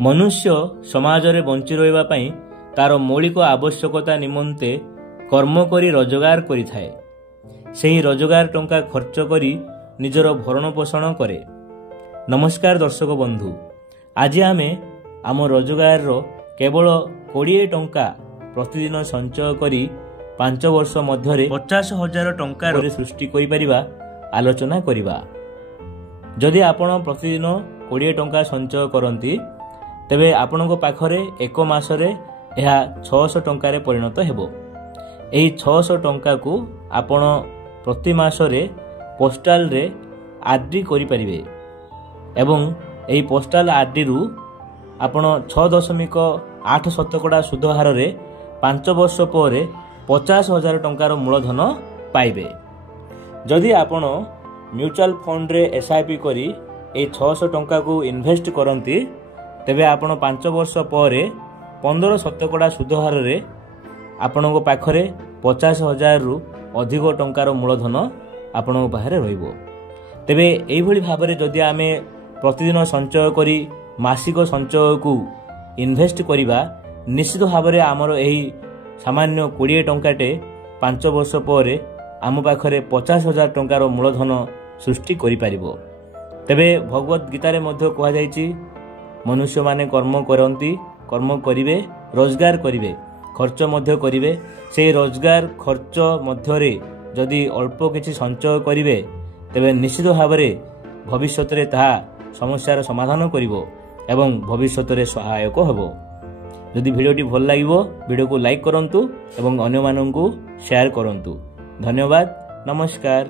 मनुष्य समाज रे बंची रहिबा पई तार मौलिक आवश्यकता निमंते कर्म करी रोजगार करि थाए। सेही रोजगार टंका खर्च करी निजर भरण पोषण करे। नमस्कार दर्शक बंधु, आज आमे आम रोजगार रो केवल 20 टंका प्रतिदिन संचय करी 5 वर्ष मध्य 50,000 टंका सृष्टि करि परिबा आलोचना करिबा। जदि आपण प्रतिदिन 20 टंका संचय करती तेबे आपणको पाखरे एक मासरे यह 600 टंका परिणत हेबो। एही 600 टंका को आपण प्रति मासरे पोस्टाल रे आरडी करि परिबे एवं एही पोस्टाल आरडी रु आपण 6.8% सुध हार रे 5 वर्ष पर 50,000 टंकार मूलधन पाइबे। जदि आपण म्यूचुअल फंड रे एसआईपी करी ए 600 टंका को इन्वेस्ट करंती तेबे आपण 5 वर्ष पर 15% सुध हार रे आपणको पाखरे 50,000 रु अधिक टंकार मूलधन आपणको पाखरे रहिबो। तेबे एई भली भाबरे जदि आमे प्रतिदिन संचय करी मासिक संचय को इन्वेस्ट करिबा निश्चित भाबरे हमर एही सामान्य 20 टंकाटे 5 वर्ष पर आम पाखरे 50,000 टंकार मूलधन सृष्टि करि पारिबो। तेबे भगवत गीता रे मध्य कहा जायछि मनुष्य माने कर्म करंती, कर्म करिवे, रोजगार करिवे, खर्च मध्य करिवे। से रोजगार खर्च मध्य रे जदि अल्प किछि संचय करिवे तेबे निश्चित भाबरे भविष्यत रे ताहा समस्यार समाधान करिवो एवं भविष्यत रे सहायक हेबो। जदि भिडियोटी भल लागिवो भिडियो को लाइक करंतु एवं अन्य माननकु शेयर करंतु। धन्यवाद, नमस्कार।